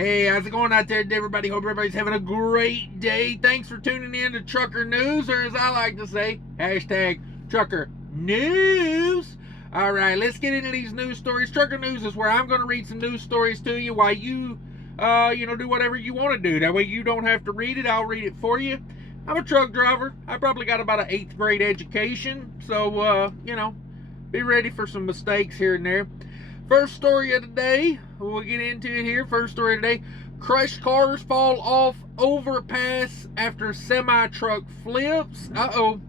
Hey, how's it going out there, everybody? Hope everybody's having a great day. Thanks for tuning in to Trucker News, or as I like to say, hashtag Trucker News. All right, let's get into these news stories. Trucker News is where I'm going to read some news stories to you while you, do whatever you want to do. That way you don't have to read it. I'll read it for you. I'm a truck driver. I probably got about an 8th grade education. So, be ready for some mistakes here and there. First story of the day, we'll get into it here. First story of the day, crushed cars fall off overpass after semi-truck flips. Uh-oh.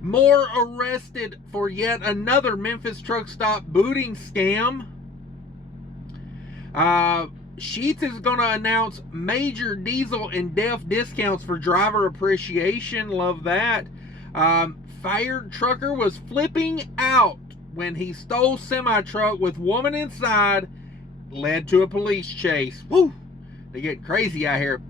More arrested for yet another Memphis truck stop booting scam. Sheetz is going to announce major diesel and DEF discounts for driver appreciation. Love that. Fired trucker was flipping out when he stole semi-truck with woman inside, led to a police chase. Woo! They're getting crazy out here.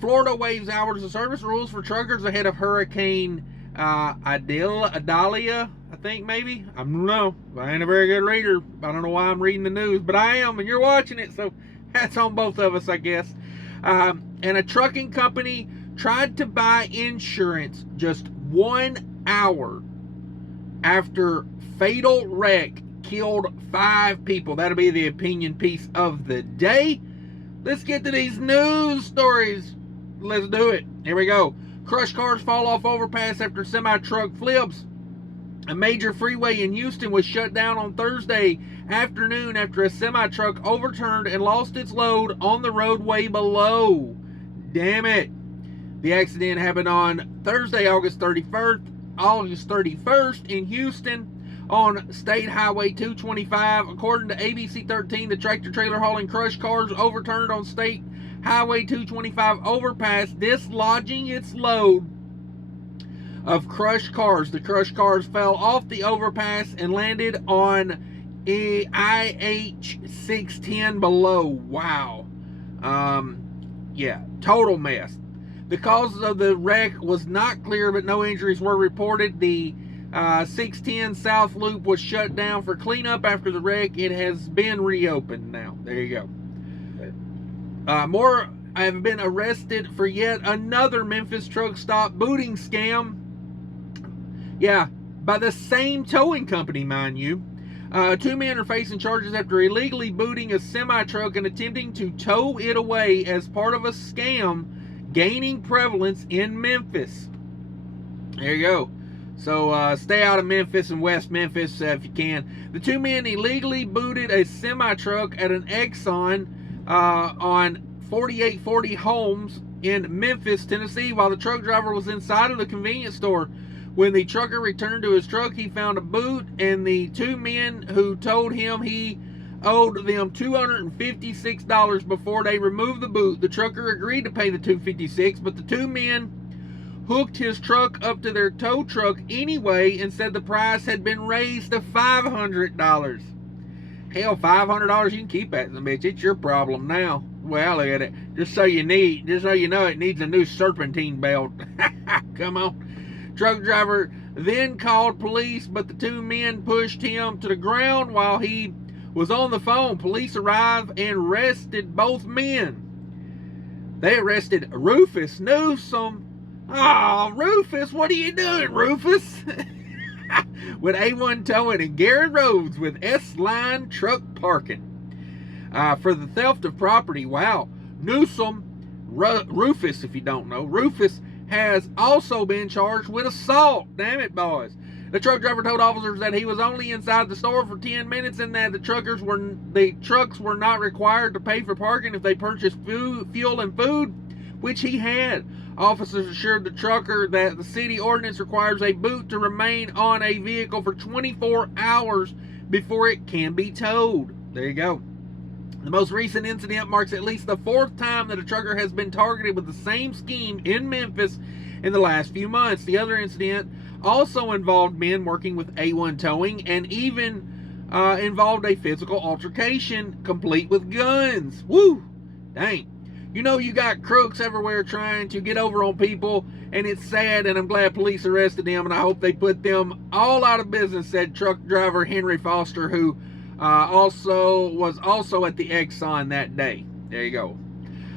Florida waives hours of service rules for truckers ahead of Hurricane Idalia, I think maybe. I don't know. I ain't a very good reader. I don't know why I'm reading the news, but I am, and you're watching it, so that's on both of us, I guess. And a trucking company tried to buy insurance just 1 hour after fatal wreck killed 5 people. That'll be the opinion piece of the day. Let's get to these news stories. Let's do it. Here we go. Crushed cars fall off overpass after semi-truck flips. A major freeway in Houston was shut down on Thursday afternoon after a semi-truck overturned and lost its load on the roadway below. Damn it. The accident happened on Thursday, August 31st in Houston on State Highway 225. According to ABC 13, the tractor trailer hauling crushed cars overturned on State Highway 225 overpass, dislodging its load of crushed cars. The crushed cars fell off the overpass and landed on IH-610 below. Wow. Yeah, total mess. The cause of the wreck was not clear, but no injuries were reported. The 610 South Loop was shut down for cleanup after the wreck. It has been reopened now. There you go. More have been arrested for yet another Memphis truck stop booting scam. Yeah, by the same towing company, mind you. 2 men are facing charges after illegally booting a semi-truck and attempting to tow it away as part of a scam gaining prevalence in Memphis. There you go. So stay out of Memphis and West Memphis if you can. The 2 men illegally booted a semi-truck at an Exxon on 4840 Holmes in Memphis, Tennessee, while the truck driver was inside of the convenience store. When the trucker returned to his truck, he found a boot, and the 2 men who told him he owed them $256 before they removed the boot. The trucker agreed to pay the $256, but the 2 men hooked his truck up to their tow truck anyway and said the price had been raised to $500. Hell, $500, you can keep that, bitch. It's your problem now. Well, look at it. Just so you know, it needs a new serpentine belt. Come on. Truck driver then called police, but the 2 men pushed him to the ground while he was on the phone. Police arrived and arrested both men. They arrested Rufus Newsome. Oh, Rufus, what are you doing, Rufus? With A1 Towing, and Gary Rhodes with S-Line Truck Parking for the theft of property. Wow. Newsome, Rufus, if you don't know, Rufus has also been charged with assault. Damn it, boys. The truck driver told officers that he was only inside the store for 10 minutes and that the trucks were not required to pay for parking if they purchased fuel and food, which he had. Officers assured the trucker that the city ordinance requires a boot to remain on a vehicle for 24 hours before it can be towed. There you go. The most recent incident marks at least the 4th time that a trucker has been targeted with the same scheme in Memphis in the last few months. The other incident also involved men working with A1 Towing and even involved a physical altercation complete with guns. Woo! Dang. You know, you got crooks everywhere trying to get over on people, and it's sad, and I'm glad police arrested them, and I hope they put them all out of business, said truck driver Henry Foster, who was also at the Exxon that day. There you go.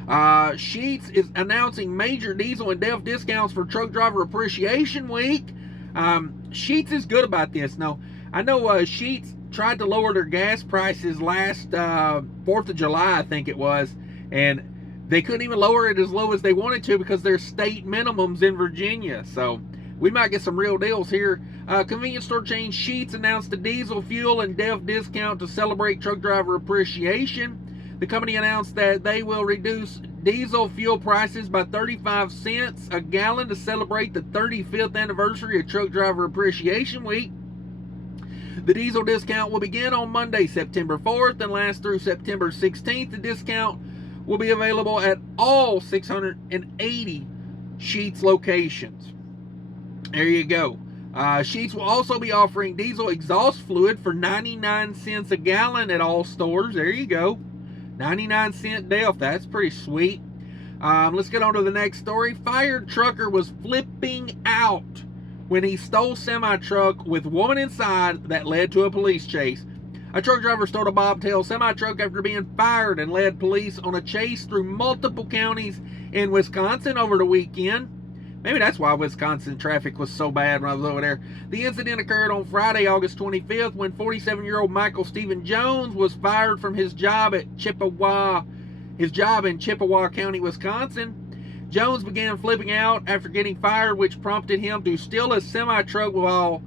Sheetz is announcing major diesel and DEF discounts for Truck Driver Appreciation Week. Sheetz is good about this. Now, I know Sheetz tried to lower their gas prices last 4th of July, I think it was, and they couldn't even lower it as low as they wanted to because there's state minimums in Virginia. So we might get some real deals here. Convenience store chain Sheetz announced a diesel fuel and DEF discount to celebrate Truck Driver Appreciation. The company announced that they will reduce diesel fuel prices by 35 cents a gallon to celebrate the 35th anniversary of Truck Driver Appreciation Week. The diesel discount will begin on Monday, September 4th and last through September 16th. The discount will be available at all 680 Sheetz locations. There you go. Sheetz will also be offering diesel exhaust fluid for 99 cents a gallon at all stores. There you go. 99-cent DEF. That's pretty sweet. Let's get on to the next story. Fired trucker was flipping out when he stole semi-truck with woman inside that led to a police chase. A truck driver stole a bobtail semi-truck after being fired and led police on a chase through multiple counties in Wisconsin over the weekend. Maybe that's why Wisconsin traffic was so bad when I was over there. The incident occurred on Friday, August 25th, when 47-year-old Michael Stephen Jones was fired from his job in Chippewa County, Wisconsin. Jones began flipping out after getting fired, which prompted him to steal a semi-truck while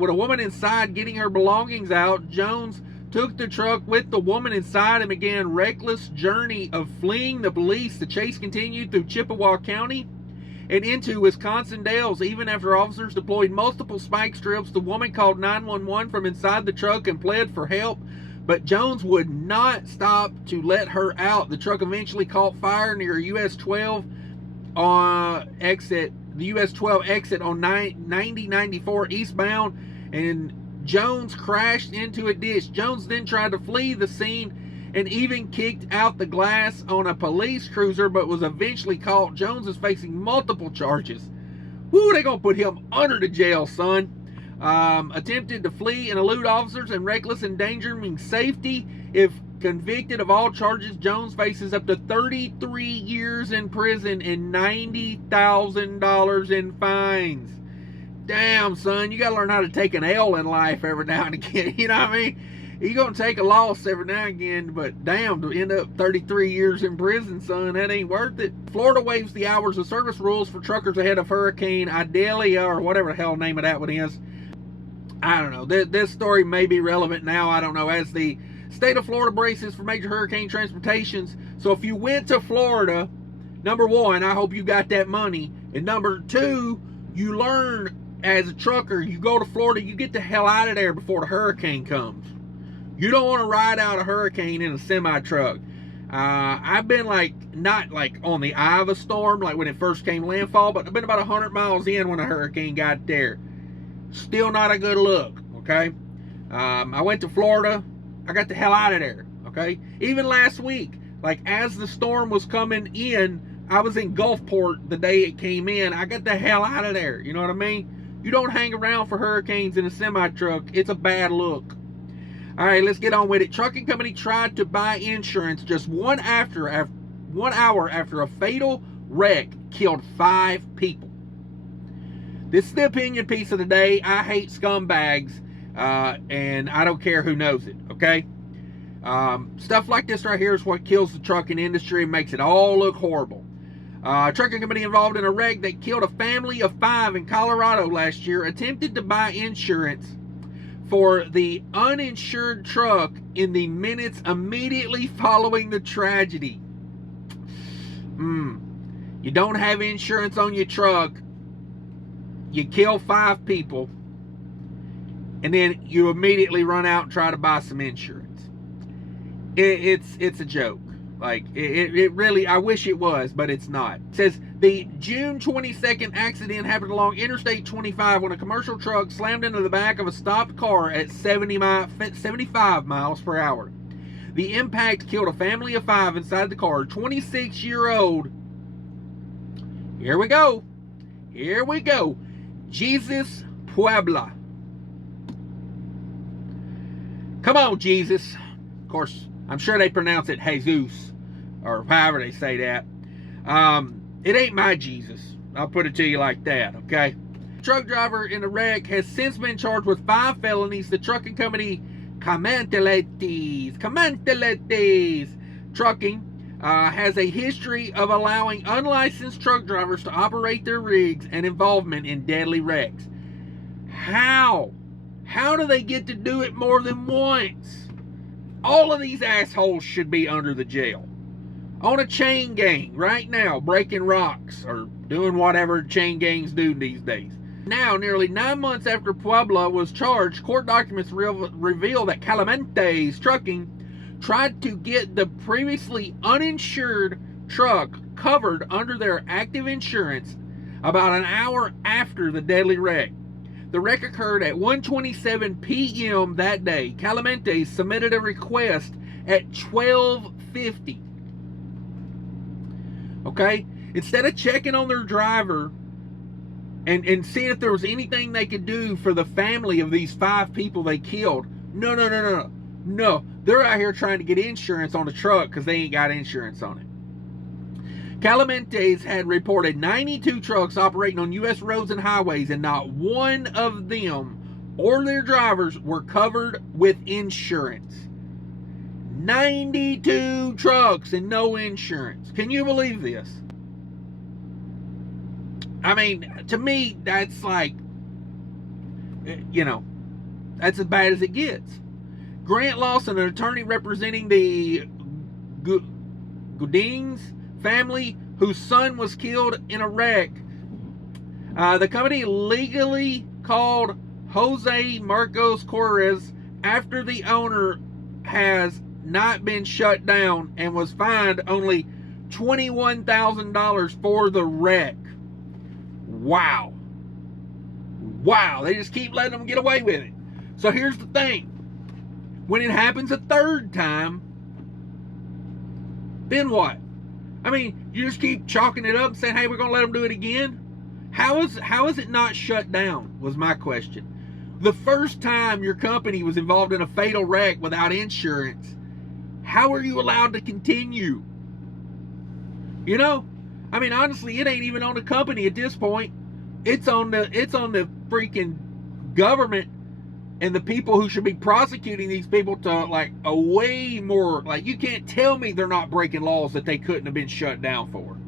with a woman inside getting her belongings out. Jones took the truck with the woman inside and began reckless journey of fleeing the police. The chase continued through Chippewa County and into Wisconsin Dells. Even after officers deployed multiple spike strips, the woman called 911 from inside the truck and pled for help, but Jones would not stop to let her out. The truck eventually caught fire near US 12 exit, the US 12 exit on 9094 eastbound, and Jones crashed into a ditch. Jones then tried to flee the scene and even kicked out the glass on a police cruiser, but was eventually caught. Jones is facing multiple charges. Woo, they gonna put him under the jail, son. Attempted to flee and elude officers and reckless endangering safety. If convicted of all charges, Jones faces up to 33 years in prison and $90,000 in fines. Damn, son, you gotta learn how to take an L in life every now and again. You know what I mean? You're going to take a loss every now and again, but damn, to end up 33 years in prison, son, that ain't worth it. Florida waives the hours of service rules for truckers ahead of Hurricane Idalia, or whatever the hell the name of that one is. I don't know. This story may be relevant now. I don't know. As the state of Florida braces for major hurricane transportations. So if you went to Florida, number one, I hope you got that money. And number two, you learn as a trucker, you go to Florida, you get the hell out of there before the hurricane comes. You don't want to ride out a hurricane in a semi-truck. I've been not on the eye of a storm, like when it first came landfall, but I've been about 100 miles in when a hurricane got there. Still not a good look, okay? I went to Florida. I got the hell out of there, okay? Even last week, as the storm was coming in, I was in Gulfport the day it came in. I got the hell out of there, you know what I mean? You don't hang around for hurricanes in a semi-truck. It's a bad look. All right, let's get on with it. Trucking company tried to buy insurance just 1 hour after a fatal wreck killed 5 people. This is the opinion piece of the day. I hate scumbags, and I don't care who knows it, okay? Stuff like this right here is what kills the trucking industry and makes it all look horrible. Trucking company involved in a wreck that killed a family of 5 in Colorado last year attempted to buy insurance for the uninsured truck in the minutes immediately following the tragedy. You don't have insurance on your truck, you kill 5 people, and then you immediately run out and try to buy some insurance. It's a joke. It really, I wish it was, but it's not. It says the June 22nd accident happened along Interstate 25 when a commercial truck slammed into the back of a stopped car at 75 miles per hour. The impact killed a family of 5 inside the car. 26-year-old, here we go, Jesus Puebla. Come on, Jesus. Of course, I'm sure they pronounce it Jesus, or however they say that. It ain't my Jesus. I'll put it to you like that, okay? Truck driver in the wreck has since been charged with 5 felonies. The trucking company Comdata Trucking has a history of allowing unlicensed truck drivers to operate their rigs and involvement in deadly wrecks. How do they get to do it more than once? All of these assholes should be under the jail. On a chain gang right now, breaking rocks or doing whatever chain gangs do these days. Now, nearly 9 months after Puebla was charged, court documents reveal that Calimente's Trucking tried to get the previously uninsured truck covered under their active insurance about an hour after the deadly wreck. The wreck occurred at 1:27 p.m. that day. Calimente submitted a request at 12:50. Okay? Instead of checking on their driver and seeing if there was anything they could do for the family of these 5 people they killed. No. They're out here trying to get insurance on the truck because they ain't got insurance on it. Calamentes had reported 92 trucks operating on U.S. roads and highways, and not one of them or their drivers were covered with insurance. 92 trucks and no insurance. Can you believe this? I mean, to me, that's like, that's as bad as it gets. Grant Lawson, an attorney representing the Goodings family whose son was killed in a wreck, the company legally called Jose Marcos Correz after the owner has not been shut down and was fined only $21,000 for the wreck. Wow, they just keep letting them get away with it. So here's the thing. When it happens a third time, then what? I mean, you just keep chalking it up and saying, hey, we're going to let them do it again? How is it not shut down, was my question. The first time your company was involved in a fatal wreck without insurance, how are you allowed to continue? I mean, honestly, it ain't even on the company at this point. It's on the freaking government and the people who should be prosecuting these people to like a way more, like, you can't tell me they're not breaking laws that they couldn't have been shut down for.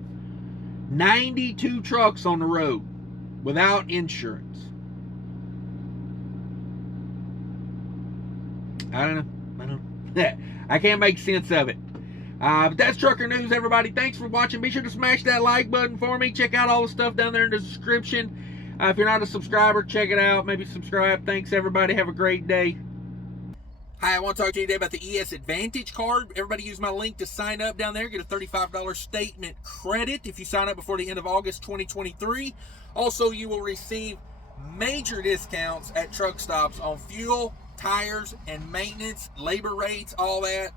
92 trucks on the road without insurance. I don't know. I can't make sense of it. But that's trucker news, everybody. Thanks for watching. Be sure to smash that like button for me. Check out all the stuff down there in the description. If you're not a subscriber, check it out. Maybe subscribe. Thanks, everybody. Have a great day. Hi, I want to talk to you today about the ES Advantage card. Everybody use my link to sign up down there. Get a $35 statement credit if you sign up before the end of August 2023. Also, you will receive major discounts at truck stops on fuel, tires, and maintenance, labor rates, all that.